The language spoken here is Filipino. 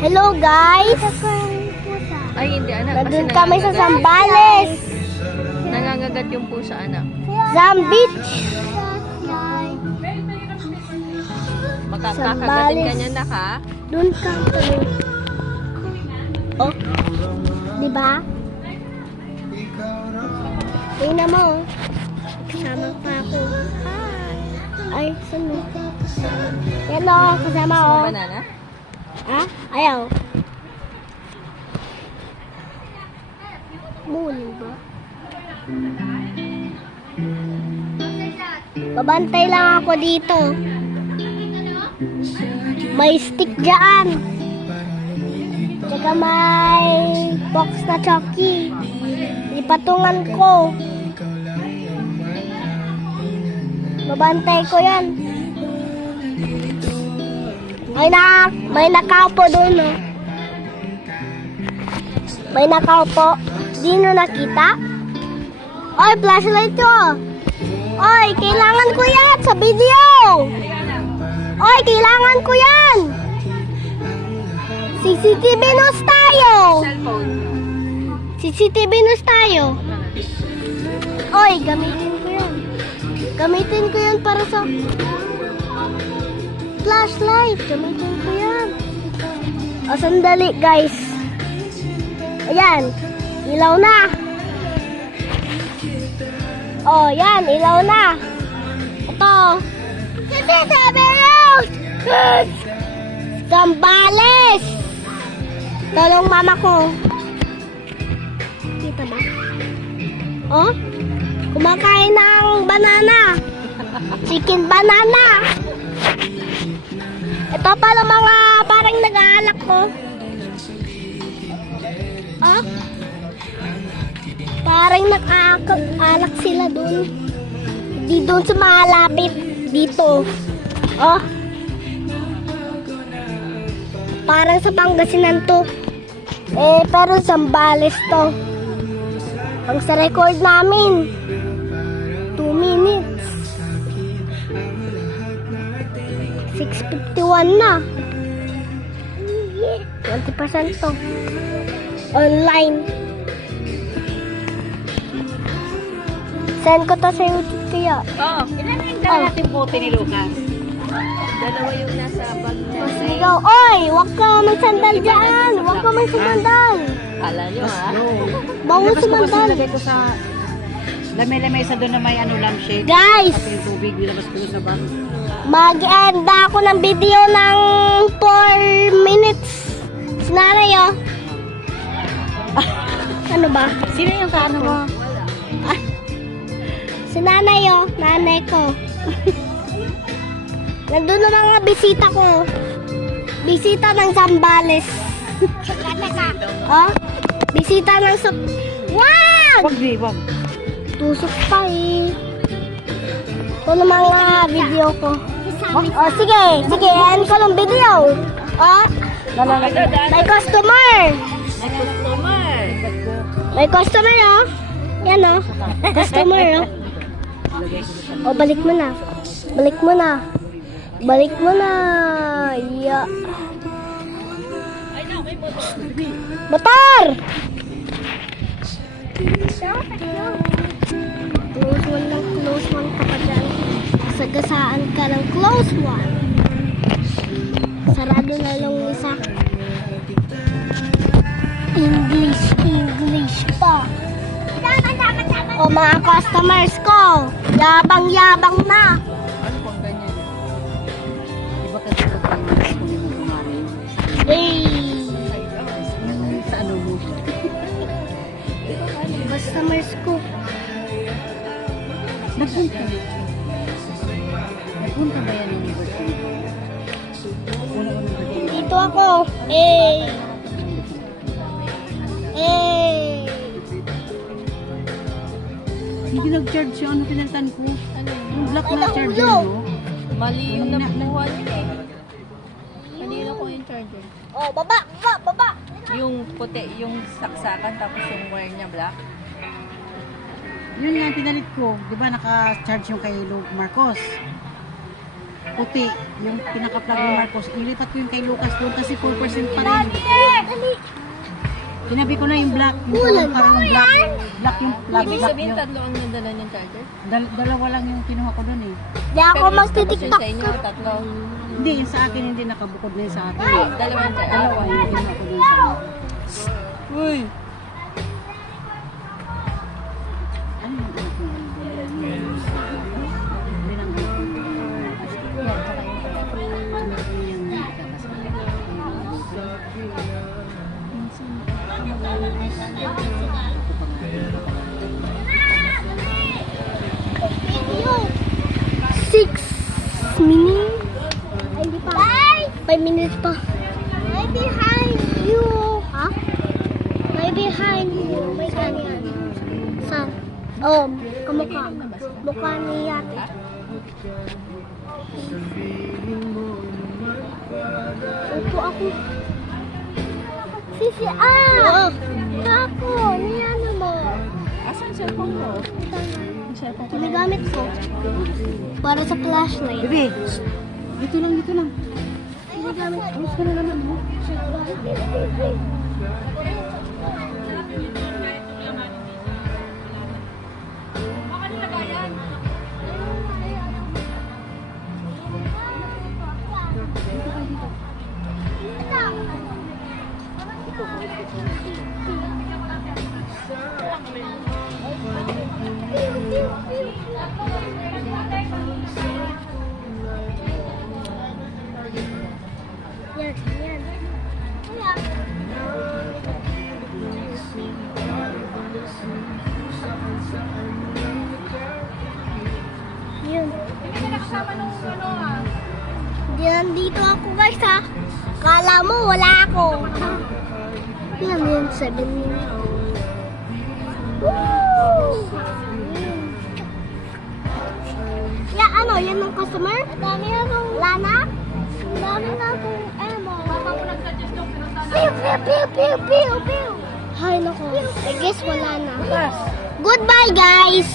Hello guys! Ay, hindi anak. Nandun kami sa Zambales! Nangangagat yung pusa, anak. Zambich! Makakagatin ka niya, anak, ha? Doon ka kami. Oh, diba? Tingnan mo. Kasama pa ako. Ay, saan mo? Yan o, kasama Gusto o. mo banana? Ha? Ayaw. Muli ba? Babantay lang ako dito. May stick dyan. Tsaka may box na Chucky. Ipatungan ko. Babantay ko yan. May nakaupo doon, no? May nakaupo. Di nyo nakita? Oy, flashlight ko. Oy, kailangan ko yan sa video. Oy, kailangan ko yan. CCTV news tayo. Cellphone. CCTV news tayo. Oy, gamitin ko yan. Gamitin ko yan para sa flashlight. Gamitin ko yan. O, sandali, guys. Ayan. Ilaw na. O, yan. Ilaw na. Ito. Zambales. Tolong mama ko. Kita ba? Oh? Kumakain ng banana. Chicken banana. Ito pala mga parang nag-aalak ko. Oh? Parang nag-aalak sila dun. Di dun sa malapit. Dito. Oh? Parang sa Pangasinan to. Pero Zambales to. Ang sa record namin. 2 minutes. 6:51 na. 20% to. Online. Send ko to sa YouTube kaya. Oo. Ilan yung kalahating bote ni Lucas? Dalawa yung nasa bag niya. Ikaw, oy! Huwag ka magsandal dyan! Huwag ka magsumandal! Kala nyo, ha? Bawal Labas ko ba sumandal! silagay ko sa lamay-lamay sa doon na may lampshade? Guys! Pati yung tubig, nilabas ko sa bag. Mag-end ako ng video ng 4 minutes. Sinanay, oh. Ano ba? Sino yung kaano mo? Sinanay, oh. Nanay ko. Nandun na mga bisita ko. Bisita ng Zambales. Oh? Bisita ng Wag! Wag, di, wag. Tusok pa eh. Ito na mga video ko. Oh, sige. Sige, end ko ng video. Oh, may customer. May customer. May customer, oh. Yan, oh. Customer, oh. Oh, balik mo na. Balik mo na. Balik mo na. Yeah. Motor! Close one lang, close one ka pa dyan. Sagasaan ka ng close one. Sarado na lang isa. English pa. O mga customers ko, yabang-yabang na. Ano pang ganyan? Di ba kasi pag ko yung kumarin? Hey! Sa ano mo? Customers ko. Nagpunta. Nagpunta ba yan ng birthday? Una ko ng birthday. Dito ako. Hey! Hey! Hindi nag-charge yung ano pinalitan ko. Ano? Yung black Ay, na charger nahulog. mo. Mali yung nakuha niya, eh. Kanina ko yung charger. Oh, baba, baba, baba. Yung puti, yung saksakan, tapos yung wire niya black. Yun nga, pinalit ko. Di ba naka-charge yung kay Luke Marcos? puti, yung pinaka-plug ni Marcos, ilipat ko yung kay Lucas doon kasi 4% pa rin. Dali. Tinabi ko na yung black, Kulang parang ba black, yan? black yung plug, Ibig black sabihin, yung, tatlo ang nadala niyang charger? dalawa lang yung kinuha ko doon eh. Di ako Pero magtitiktok. sa inyo, tatlo. Hindi, yung sa akin hindi nakabukod na yung sa akin. Dalawang charger. Dalawa yung kinuha ko doon sa akin. Uy! Ano yung anak mo? Hindi lang. Yan, saka yung kaya. Ano yung nakakasama? Minsan, ako pa nga. 6 minutes. Ay, hindi pa. 5 minutes pa. May behind you. Ha? May behind you. May ganyan. Saan? Oh, kamukha. Mukha niya yate. Upo ako. Sisi, Oo. Kako, niyan mo. Asan cellphone mo? Yung cellphone ko. Ginagamit ko. Para sa flashlight. Bebe, dito lang, dito lang. Ginagamit ko. Ayos ka na naman mo. Yan, yan. Yun. Hindi nandito ako guys ha. Kala mo wala ako. Yan yun, 7 minutes. Woo! Yeah, ano, yan ang customer? Dami na akong lana. Dami na akong emo. Pew, pew, pew, pew, pew, pew. Hay, naku. I guess wala na. Goodbye, guys!